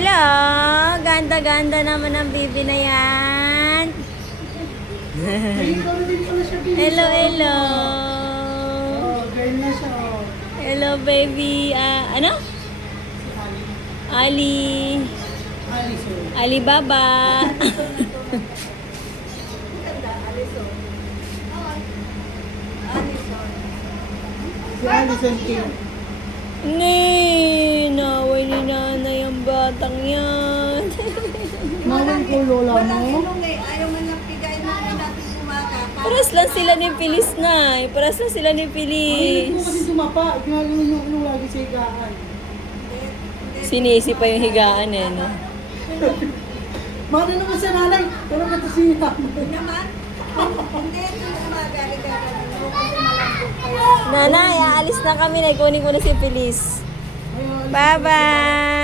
Hello! Ganda-ganda naman ang bibi na yan. Hello, hello. Oh, girl na siya. Oh. Hello, baby. Ano? Ali. Alibaba. Si Alison King. Naway ni nanay ang batang yan. Nawin ko lola mo. Ayaw man lang bigay mo na natin sumaka. Paras lang sila ni Pilis na. Paras lang sila ni Mahilig Pilis. mo kasi sumapa. Ginagawa yung lagi sa higaan. Sinisi pa yung higaan eh, no? Mahal naman sa nanay. Pero ka ito siya. Naman, hindi ito na magaling-galing. Nanay, aalis na kami. Naikunin ko na si Pilis. Ayun. Bye-bye!